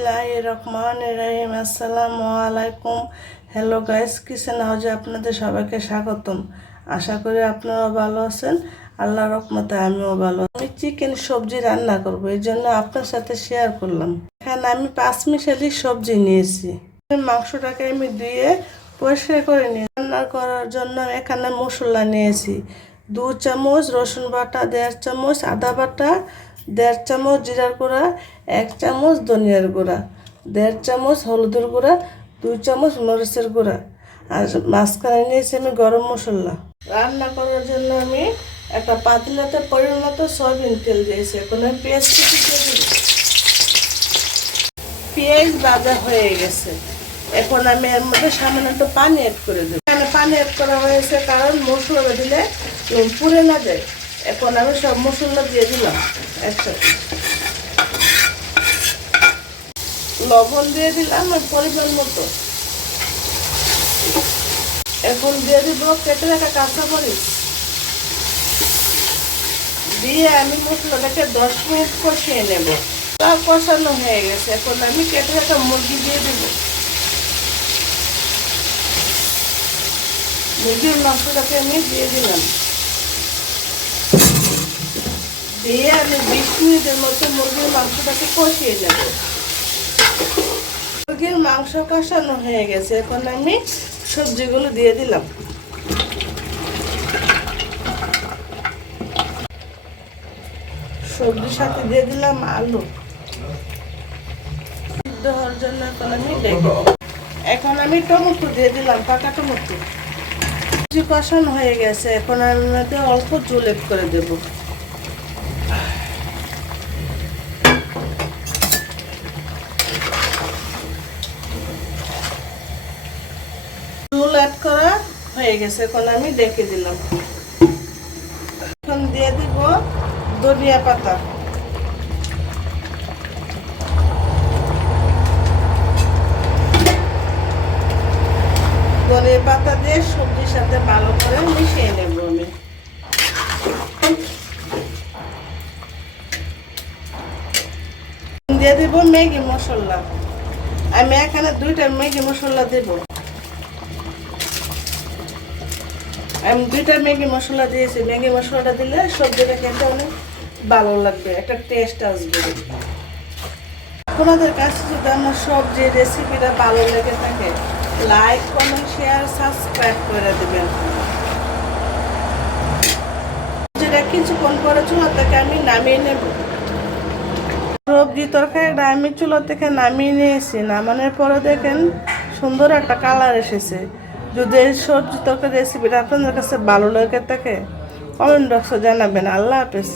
বিসমিল্লাহির রহমানির রহিম। আসসালামু আলাইকুম। হ্যালো গাইস, কিচেন হাউজে আপনাদের সবাইকে স্বাগতম। আশা করি আপনারাও ভালো আছেন। আল্লাহর রহমতে আমিও ভালো। আমি চিকেন সবজি রান্না করব, এই জন্য আপনার সাথে শেয়ার করলাম। এখানে আমি 5 মিশালি সবজি নিয়েছি। মাংসটাকে আমি ধুয়ে পরিষ্কার করে নিয়ে রান্না করার জন্য এখানে মশলা নিয়েছি। 2 চামচ রসুন বাটা, 1.5 চামচ আদা বাটা, 1.5 চামচ জিরার গুঁড়া, 1 চামচ ধনিয়ার গুঁড়া, 1.5 চামচ হলুদের গুঁড়া, 2 চামচ মরিচের গুঁড়া, আর মাঝখানে নিয়েছি আমি গরম মশলা। রান্না করার জন্য আমি একটা পাতিলাতে পরিমাণ মতো সয়াবিন তেল দিয়েছি। এখন আমি পেঁয়াজ কুচি দিয়ে দিব। পেঁয়াজ ভাজা হয়ে গেছে, এখন আমি এর মধ্যে সামান্য একটু পানি অ্যাড করে দেবো। এখানে পানি অ্যাড করা হয়েছে কারণ মশলা দিলে পুড়ে না যায়। এখন আমি সব মশলা দিয়ে দিলাম একসাথে। লবণ দিয়ে দিলাম পরিমাণ মতো। এখন দিয়ে দিব কেটে রাখা কাঁচামরিচ দিয়ে আমি মশলাটাকে 10 মিনিট কষিয়ে নেব। কষানো হয়ে গেছে, এখন আমি কেটে রাখা মুরগি দিয়ে দেব। মুরগির মাংসটাকে আমি দিয়ে দিলাম, দিয়ে আমি 20 মিনিটের মধ্যে মুরগির মাংসটাকে কষিয়ে নেব। মুরগির মাংস কষানো হয়ে গেছে, এখন আমি সবজিগুলো দিয়ে দিলাম। সবজির সাথে দিয়ে দিলাম আলু সিদ্ধ হওয়ার জন্য। এখন আমি টমেটো দিয়ে দিলাম, পাকা টমেটো। সবজি কষানো হয়ে গেছে, এখন আমি অল্প জল এড করে দেব। জল অ্যাড করা হয়ে গেছে, এখন আমি ডেকে দিলাম। এখন দিয়ে দিব ধনিয়া পাতা। ধনিয়া পাতা দিয়ে সবজির সাথে ভালো করে মিশিয়ে নেব আমি। দিয়ে দিব ম্যাগি মশলা। আমি এখানে 2টা ম্যাগি মশলা দেব। আমি 2টা ম্যাগি মশলা দিয়েছি। ম্যাগি মশলাটা দিলে সবজিটা খেতে অনেক ভালো লাগবে, একটা টেস্ট আসবে। আপনাদের কাছে যদি আমার সবজির রেসিপিটা ভালো লেগে থাকে, লাইক, কমেন্ট, শেয়ার, সাবস্ক্রাইব করে দেবেন। যেটা কিছুক্ষণ পরে চুলা থেকে আমি নামিয়ে নেব। সবজি তরকারিটা আমি চুলা থেকে নামিয়ে নিয়েছি। নামানোর পরে দেখেন সুন্দর একটা কালার এসেছে। যদি এই সবজি তরকারি রেসিপিটা আপনাদের কাছে ভালো লেগে থাকে, কমেন্ট বক্সে জানাবেন। আল্লাহ হাফেজ।